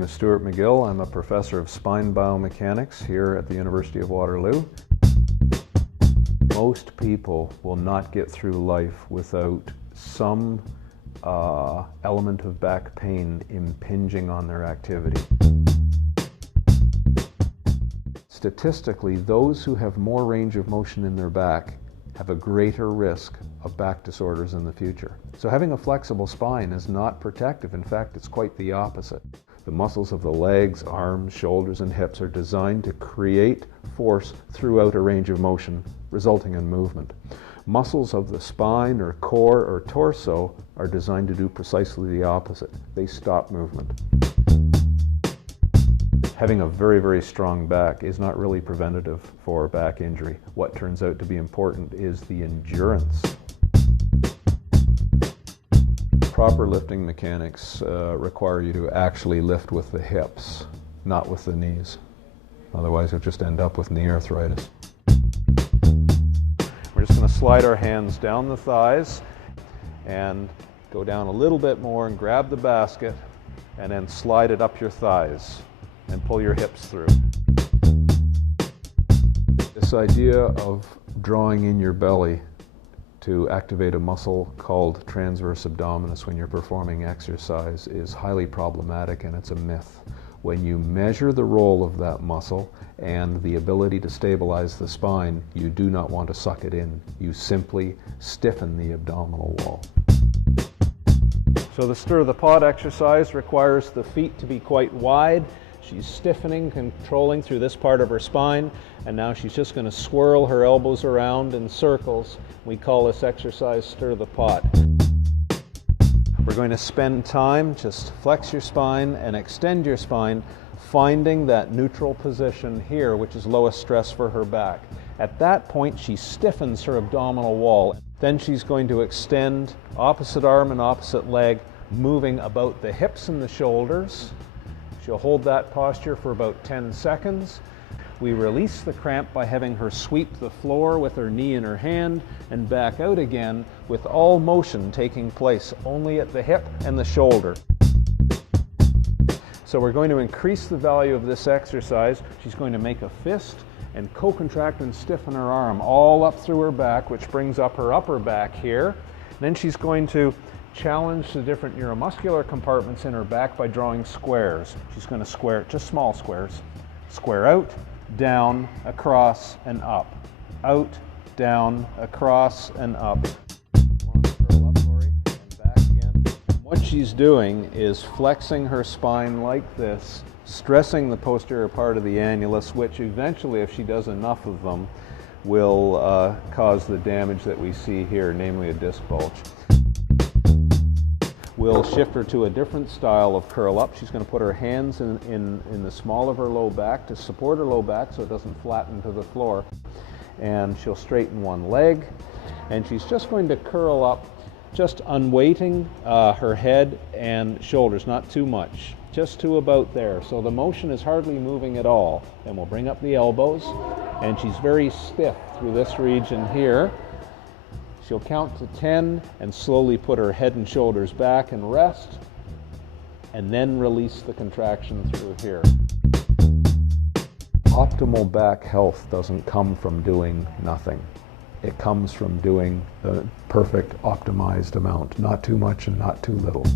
name is Stuart McGill. I'm a professor of spine biomechanics here at the University of Waterloo. Most people will not get through life without some element of back pain impinging on their activity. Statistically, those who have more range of motion in their back have a greater risk of back disorders in the future. So having a flexible spine is not protective. In fact, it's quite the opposite. The muscles of the legs, arms, shoulders, and hips are designed to create force throughout a range of motion, resulting in movement. Muscles of the spine or core or torso are designed to do precisely the opposite. They stop movement. Having a very, very strong back is not really preventative for back injury. What turns out to be important is the endurance. Proper lifting mechanics require you to actually lift with the hips, not with the knees. Otherwise, you'll just end up with knee arthritis. We're just going to slide our hands down the thighs and go down a little bit more and grab the basket and then slide it up your thighs and pull your hips through. This idea of drawing in your belly to activate a muscle called transverse abdominis when you're performing exercise is highly problematic, and it's a myth. When you measure the role of that muscle and the ability to stabilize the spine, you do not want to suck it in. You simply stiffen the abdominal wall. So the stir of the pot exercise requires the feet to be quite wide. She's stiffening, controlling through this part of her spine, and now she's just going to swirl her elbows around in circles. We call this exercise stir the pot. We're going to spend time, just flex your spine and extend your spine, finding that neutral position here, which is lowest stress for her back. At that point, she stiffens her abdominal wall. Then she's going to extend opposite arm and opposite leg, moving about the hips and the shoulders. She'll hold that posture for about 10 seconds. We release the cramp by having her sweep the floor with her knee in her hand and back out again, with all motion taking place only at the hip and the shoulder. So we're going to increase the value of this exercise. She's going to make a fist and co-contract and stiffen her arm all up through her back, which brings up her upper back here. Then she's going to challenge the different neuromuscular compartments in her back by drawing squares. She's going to square, just small squares. Square out, down, across, and up. Out, down, across, and up. What she's doing is flexing her spine like this, stressing the posterior part of the annulus, which eventually, if she does enough of them, will cause the damage that we see here, namely a disc bulge. We'll shift her to a different style of curl up. She's going to put her hands in the small of her low back to support her low back so it doesn't flatten to the floor. And she'll straighten one leg. And she's just going to curl up, just unweighting her head and shoulders, not too much, just to about there. So the motion is hardly moving at all. And we'll bring up the elbows, and she's very stiff through this region here. She'll count to 10 and slowly put her head and shoulders back and rest, and then release the contraction through here. Optimal back health doesn't come from doing nothing. It comes from doing the perfect optimized amount, not too much and not too little.